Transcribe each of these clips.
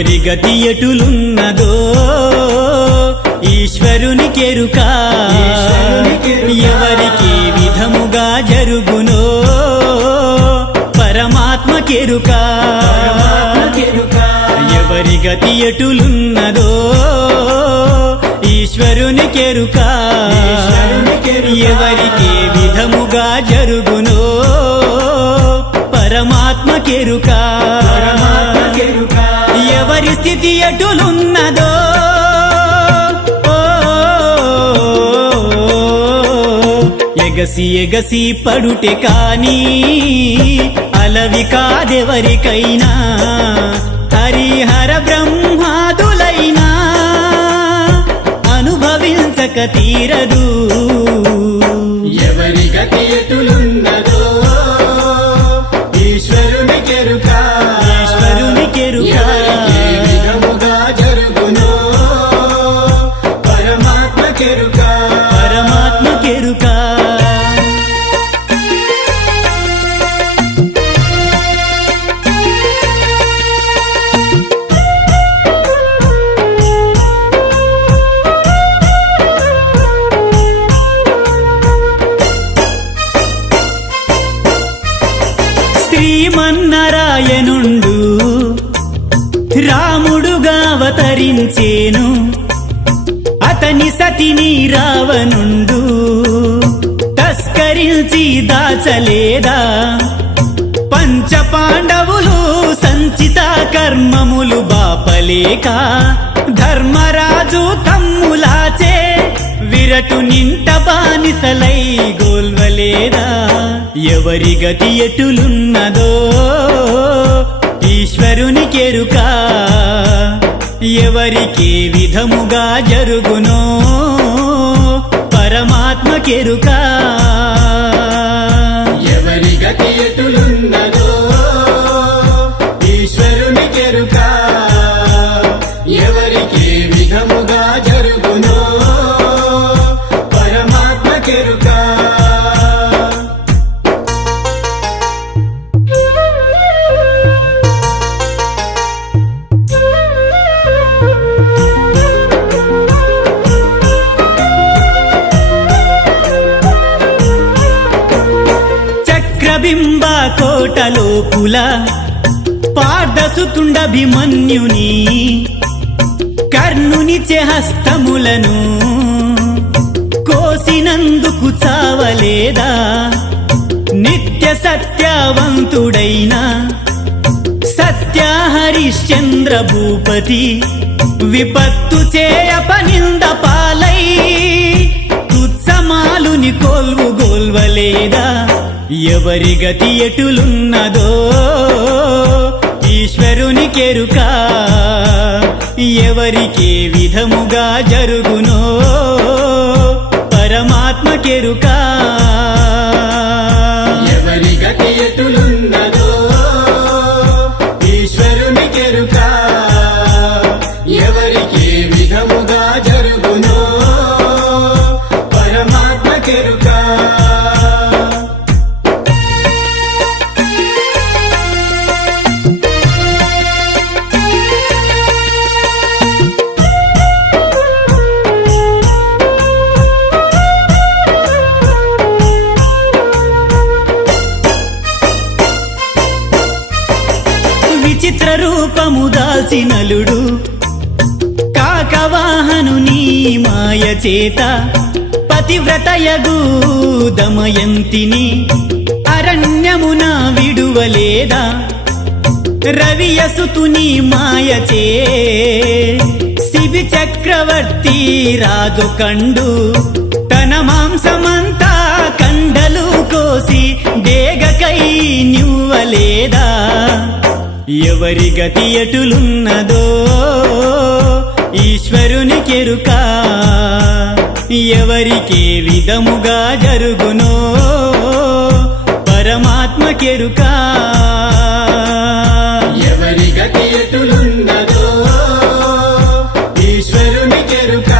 ఎవరి గతి ఎటులున్నదో ఈశ్వరునికెరుక ఎవరికి విధముగా జరుగునో పరమాత్మకెరుక ఎవరి గతి ఎటులున్నదో ఈశ్వరునికెరుక ఎవరికి విధముగా జరుగునో పరమాత్మకెరుక ఎవరి స్థితి ఎటులున్నదో ఎగసి ఎగసి పడుటే కాని అలవి కాదెవరికైనా హరిహర బ్రహ్మాదులైనా అనుభవించక తీరదు ఎవరి గతి ఎటులున్నదో ఈశ్వరునికెరుక ఎవరికి విధముగా జరుగునో పరమాత్మకెరుక శ్రీమన్నారాయణుండు రాముడుగా అవతరించేను అతని సతిని రావణుండు తస్కరించి దాచలేదా పంచ పాండవులు సంచిత కర్మములు బాపలేక ధర్మరాజు తమ్ములాచే విరటు నింట బానిసలై గోల్వలేదా ఎవరి గతి ఎటులున్నదో ఈశ్వరునికెరుక ఎవరికి విధముగా జరుగునో పరమాత్మకెరుక ఎవరి గతి ఎటులున్నదో ఈశ్వరునికెరుక ఎవరికి విధముగా జరుగునో పరమాత్మకెరుక చక్రబింబ కోటలోపుల పార్దసుతుండభిమన్యుని కర్ణునిచే హస్తములను కోసినందుకు చావలేదా నిత్య సత్యవంతుడైన సత్య హరిశ్చంద్ర భూపతి విపత్తు చేయపనింద పాలై తుత్సమాలుని కోల్వు గోల్వలేదా ఎవరి గతి ఎటులున్నదో ఈశ్వరునికెరుక ఎవరికి విధముగా జరుగునో పరమాత్మకెరుక ఎవరి గతి ఎటులున్నదో ఈశ్వరునికెరుక ఎవరికి విధముగా జరుగునో పరమాత్మకెరుక విచిత్ర రూపము దాల్చినలుడు కాకవాహను నీ మాయ చేత పతివ్రతయగు దమయంతిని అరణ్యమున విడువలేదా రవియసుతుని మాయచే శిబి చక్రవర్తి రాజు కండు తన మాంసమంతా కండలు కోసి డేగకై నివ్వలేదా ఎవరి గతి ఎటులున్నదో ఈశ్వరునికెరుక ఎవరికి విధముగా జరుగునో పరమాత్మకెరుక ఎవరి గతి ఎటులున్నదో ఈశ్వరునికెరుక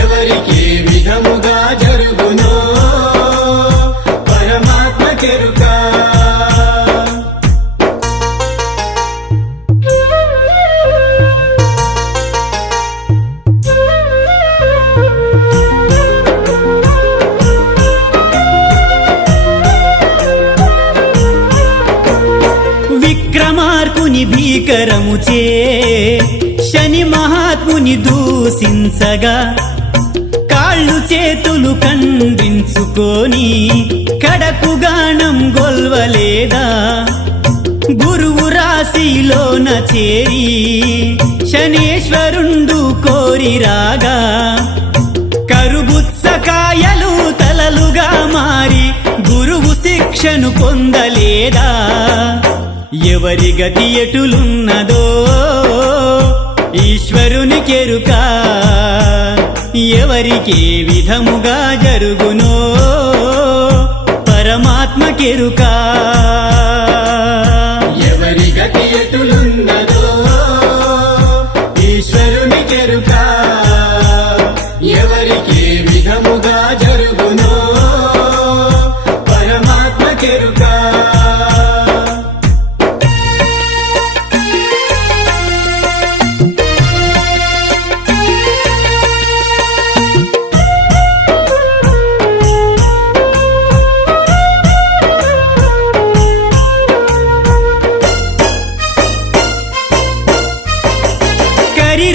ఎవరికి విధముగా జరుగునో పరమాత్మకెరుక అగ్ని భీకరముచే శని మహాత్ముని దూషించగా కాళ్ళు చేతులు ఖండించుకొని కడకు గానం గొల్వలేదా గురువు రాశిలోన చేరి శనేశ్వరుండు కోరి రాగా కరుబుత్సకాయలు తలలుగా మారి గురువు శిక్షను పొందలేదా ఎవరి గతి ఎటులున్నదో ఈశ్వరునికెరుక ఎవరికి ఏ విధముగా జరుగునో పరమాత్మకెరుక ఎవరి గతి ఎటులున్నదో ఈశ్వరునికెరుక ఎవరికి ఏ విధముగా జరుగునో పరమాత్మకెరుక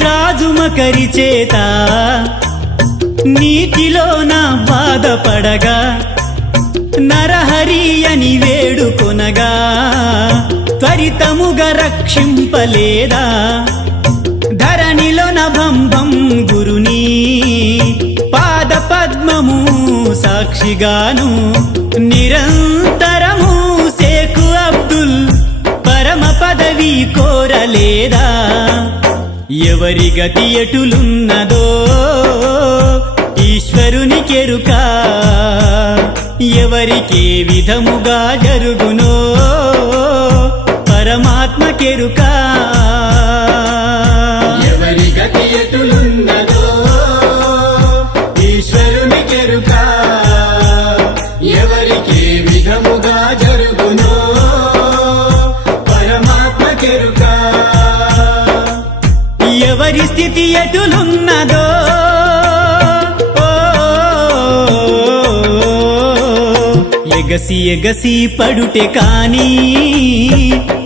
రాజు మకరి చేత నీటిలోన బాధపడగా నరహరి అని వేడుకొనగా త్వరితముగా రక్షింపలేదా ధరణిలోన భంభం గురుని పాద పద్మము సాక్షిగాను నిరంతరము షేకు అబ్దుల్ పరమ పదవి కోరలేదా ఎవరి గతి ఎటులున్నదో ఈశ్వరునికెరుక ఎవరికి ఏ విధముగా జరుగునో పరమాత్మకెరుక ఎవరి గతి ఎటులున్నదో ఈశ్వరునికెరుక ఎవరికి ఏ విధముగా జరుగునో పరమాత్మకెరుక ఎవరి స్థితి ఎటులున్నదో ఎగసి ఎగసి పడుటే కాని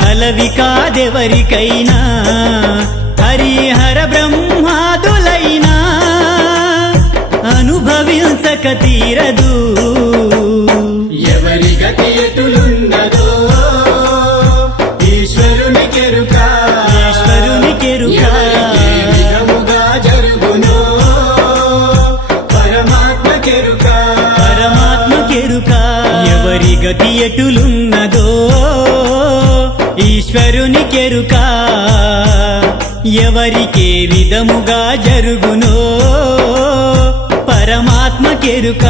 అలవి కాదెవరికైనా హరిహర బ్రహ్మాదులైనా అనుభవించక తీరదు ఎవరి గతి ఎటులున్నదో ఈశ్వరునికెరుక ఈశ్వరునికెరుక ఎవరికి ఏ విధముగా జరుగునో పరమాత్మకెరుక పరమాత్మకెరుక ఎవరి గతి ఎటులున్నదో ఈశ్వరునికెరుక ఎవరికి ఏ విధముగా జరుగునో పరమాత్మకెరుక